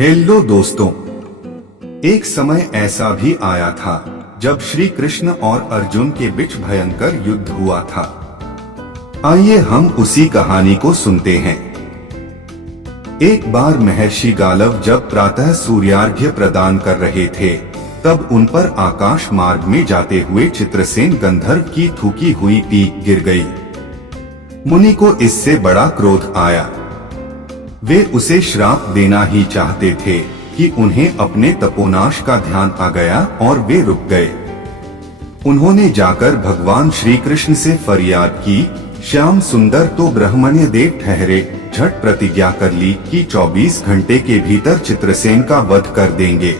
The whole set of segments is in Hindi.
हेलो दोस्तों, एक समय ऐसा भी आया था जब श्री कृष्ण और अर्जुन के बीच भयंकर युद्ध हुआ था। आइए हम उसी कहानी को सुनते हैं। एक बार महर्षि गालव जब प्रातः सूर्यार्घ्य प्रदान कर रहे थे, तब उन पर आकाश मार्ग में जाते हुए चित्रसेन गंधर्व की थूकी हुई पीक गिर गई। मुनि को इससे बड़ा क्रोध आया। वे उसे श्राप देना ही चाहते थे कि उन्हें अपने तपोनाश का ध्यान आ गया और वे रुक गए। उन्होंने जाकर भगवान श्री कृष्ण से फरियाद की, श्याम सुंदर तो ब्रह्मण्य देव ठहरे, झट प्रतिज्ञा कर ली कि 24 घंटे के भीतर चित्रसेन का वध कर देंगे।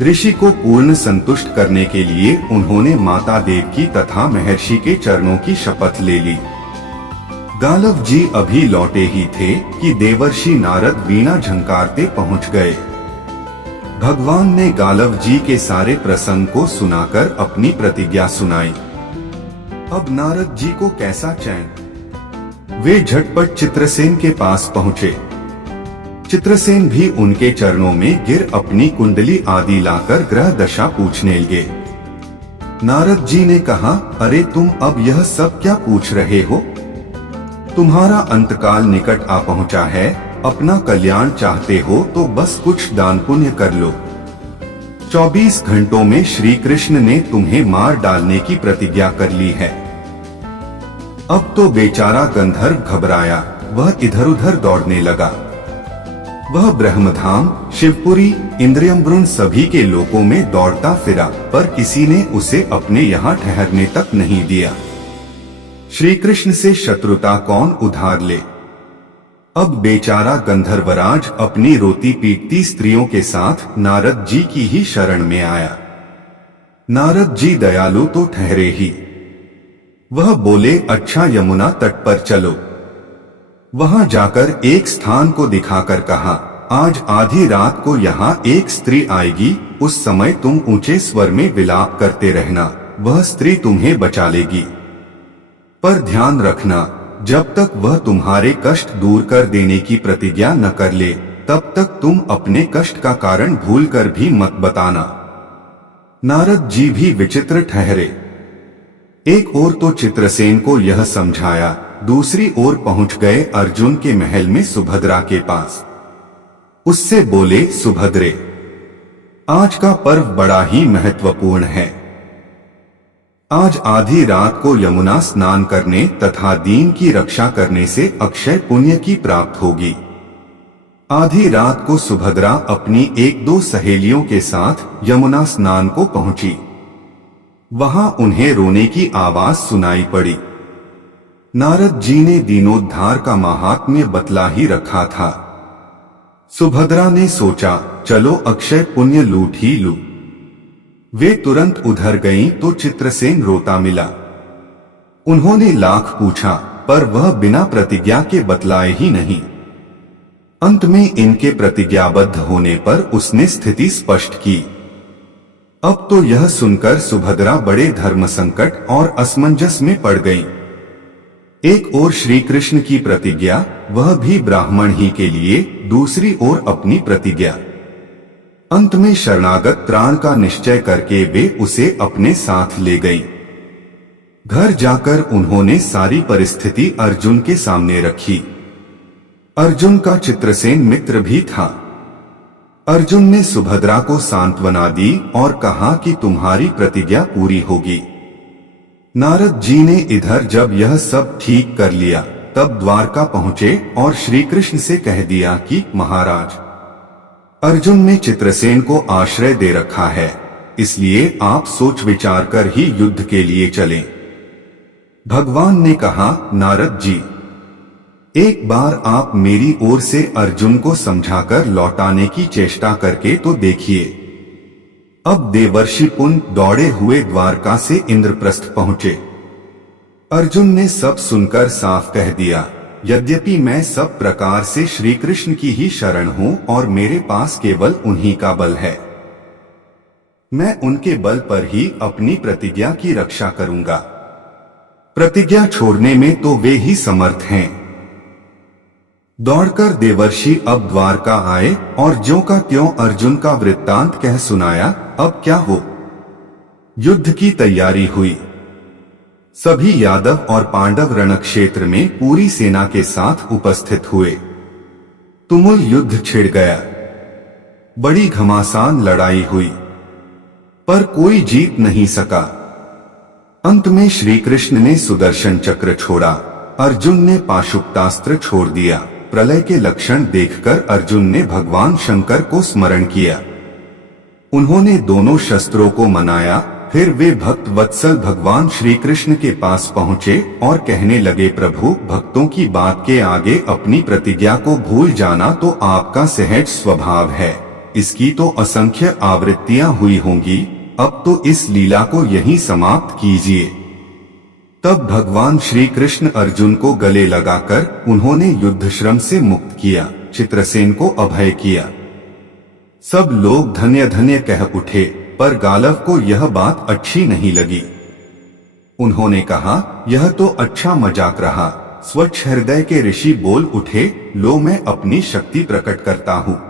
ऋषि को पूर्ण संतुष्ट करने के लिए उन्होंने माता देवकी तथा महर्षि के चरणों की शपथ ले ली। गालव जी अभी लौटे ही थे कि देवर्षि नारद वीणा झंकारते पहुंच गए। भगवान ने गालव जी के सारे प्रसंग को सुनाकर अपनी प्रतिज्ञा सुनाई। अब नारद जी को कैसा चैन। वे झटपट चित्रसेन के पास पहुंचे। चित्रसेन भी उनके चरणों में गिर अपनी कुंडली आदि लाकर ग्रह दशा पूछने लगे। नारद जी ने कहा, अरे तुम अब यह सब क्या पूछ रहे हो? तुम्हारा अंतकाल निकट आ पहुंचा है। अपना कल्याण चाहते हो तो बस कुछ दान पुण्य कर लो। 24 घंटों में श्री कृष्ण ने तुम्हें मार डालने की प्रतिज्ञा कर ली है। अब तो बेचारा गंधर्व घबराया, वह इधर उधर दौड़ने लगा। वह ब्रह्मधाम, शिवपुरी, इंद्रियम्बरुन सभी के लोकों में दौड़ता फिरा, पर किसी ने उसे अपने यहाँ ठहरने तक नहीं दिया। श्री कृष्ण से शत्रुता कौन उधार ले। अब बेचारा गंधर्वराज अपनी रोती पीटती स्त्रियों के साथ नारद जी की ही शरण में आया। नारद जी दयालु तो ठहरे ही। वह बोले, अच्छा यमुना तट पर चलो। वहां जाकर एक स्थान को दिखाकर कहा, आज आधी रात को यहाँ एक स्त्री आएगी, उस समय तुम ऊंचे स्वर में विलाप करते रहना, वह स्त्री तुम्हें बचा लेगी। पर ध्यान रखना, जब तक वह तुम्हारे कष्ट दूर कर देने की प्रतिज्ञा न कर ले, तब तक तुम अपने कष्ट का कारण भूलकर भी मत बताना। नारद जी भी विचित्र ठहरे। एक ओर तो चित्रसेन को यह समझाया, दूसरी ओर पहुंच गए अर्जुन के महल में सुभद्रा के पास। उससे बोले, सुभद्रे, आज का पर्व बड़ा ही महत्वपूर्ण है। आज आधी रात को यमुना स्नान करने तथा दीन की रक्षा करने से अक्षय पुण्य की प्राप्ति होगी। आधी रात को सुभद्रा अपनी एक दो सहेलियों के साथ यमुना स्नान को पहुंची। वहां उन्हें रोने की आवाज सुनाई पड़ी। नारद जी ने दीनोद्धार का महात्म्य बतला ही रखा था। सुभद्रा ने सोचा, चलो अक्षय पुण्य लूट ही लूं। वे तुरंत उधर गईं तो चित्रसेन रोता मिला। उन्होंने लाख पूछा, पर वह बिना प्रतिज्ञा के बतलाए ही नहीं। अंत में इनके प्रतिज्ञाबद्ध होने पर उसने स्थिति स्पष्ट की। अब तो यह सुनकर सुभद्रा बड़े धर्म संकट और असमंजस में पड़ गई। एक ओर श्री कृष्ण की प्रतिज्ञा, वह भी ब्राह्मण ही के लिए, दूसरी ओर अपनी प्रतिज्ञा। अंत में शरणागत त्राण का निश्चय करके वे उसे अपने साथ ले गईं। घर जाकर उन्होंने सारी परिस्थिति अर्जुन के सामने रखी। अर्जुन का चित्रसेन मित्र भी था। अर्जुन ने सुभद्रा को सांत्वना दी और कहा कि तुम्हारी प्रतिज्ञा पूरी होगी। नारद जी ने इधर जब यह सब ठीक कर लिया, तब द्वारका पहुंचे और श्री कृष्ण से कह दिया कि महाराज, अर्जुन ने चित्रसेन को आश्रय दे रखा है, इसलिए आप सोच विचार कर ही युद्ध के लिए चलें। भगवान ने कहा, नारद जी, एक बार आप मेरी ओर से अर्जुन को समझाकर लौटाने की चेष्टा करके तो देखिए। अब देवर्षि पुण्य दौड़े हुए द्वारका से इंद्रप्रस्थ पहुंचे। अर्जुन ने सब सुनकर साफ कह दिया, यद्यपि मैं सब प्रकार से श्री कृष्ण की ही शरण हूं और मेरे पास केवल उन्हीं का बल है, मैं उनके बल पर ही अपनी प्रतिज्ञा की रक्षा करूंगा। प्रतिज्ञा छोड़ने में तो वे ही समर्थ हैं। दौड़कर देवर्षि अब द्वारका आए और ज्यों का त्यों अर्जुन का वृत्तांत कह सुनाया। अब क्या हो? युद्ध की तैयारी हुई। सभी यादव और पांडव रणक्षेत्र में पूरी सेना के साथ उपस्थित हुए। तुमुल युद्ध छिड़ गया। बड़ी घमासान लड़ाई हुई, पर कोई जीत नहीं सका। अंत में श्री कृष्ण ने सुदर्शन चक्र छोड़ा, अर्जुन ने पाशुपतास्त्र छोड़ दिया। प्रलय के लक्षण देखकर अर्जुन ने भगवान शंकर को स्मरण किया। उन्होंने दोनों शस्त्रों को मनाया। फिर वे भक्त वत्सल भगवान श्री कृष्ण के पास पहुँचे और कहने लगे, प्रभु, भक्तों की बात के आगे अपनी प्रतिज्ञा को भूल जाना तो आपका सहज स्वभाव है। इसकी तो असंख्य आवृत्तियां हुई होंगी। अब तो इस लीला को यहीं समाप्त कीजिए। तब भगवान श्री कृष्ण अर्जुन को गले लगाकर उन्होंने युद्ध श्रम से मुक्त किया, चित्रसेन को अभय किया। सब लोग धन्य धन्य कह उठे, पर गालव को यह बात अच्छी नहीं लगी। उन्होंने कहा, यह तो अच्छा मजाक रहा। स्वच्छ हृदय के ऋषि बोल उठे, लो मैं अपनी शक्ति प्रकट करता हूँ।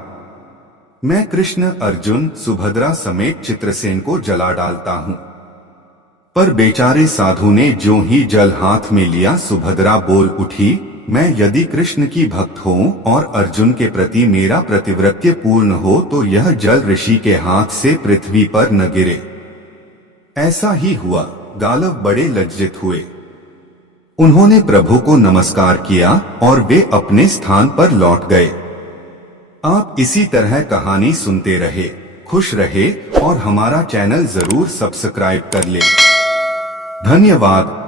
मैं कृष्ण, अर्जुन, सुभद्रा समेत चित्रसेन को जला डालता हूँ। पर बेचारे साधु ने ज्यों ही जल हाथ में लिया, सुभद्रा बोल उठी, मैं यदि कृष्ण की भक्त हूँ और अर्जुन के प्रति मेरा प्रतिव्रत्य पूर्ण हो तो यह जल ऋषि के हाथ से पृथ्वी पर न गिरे। ऐसा ही हुआ। गालव बड़े लज्जित हुए। उन्होंने प्रभु को नमस्कार किया और वे अपने स्थान पर लौट गए। आप इसी तरह कहानी सुनते रहे, खुश रहे और हमारा चैनल जरूर सब्सक्राइब कर ले। धन्यवाद।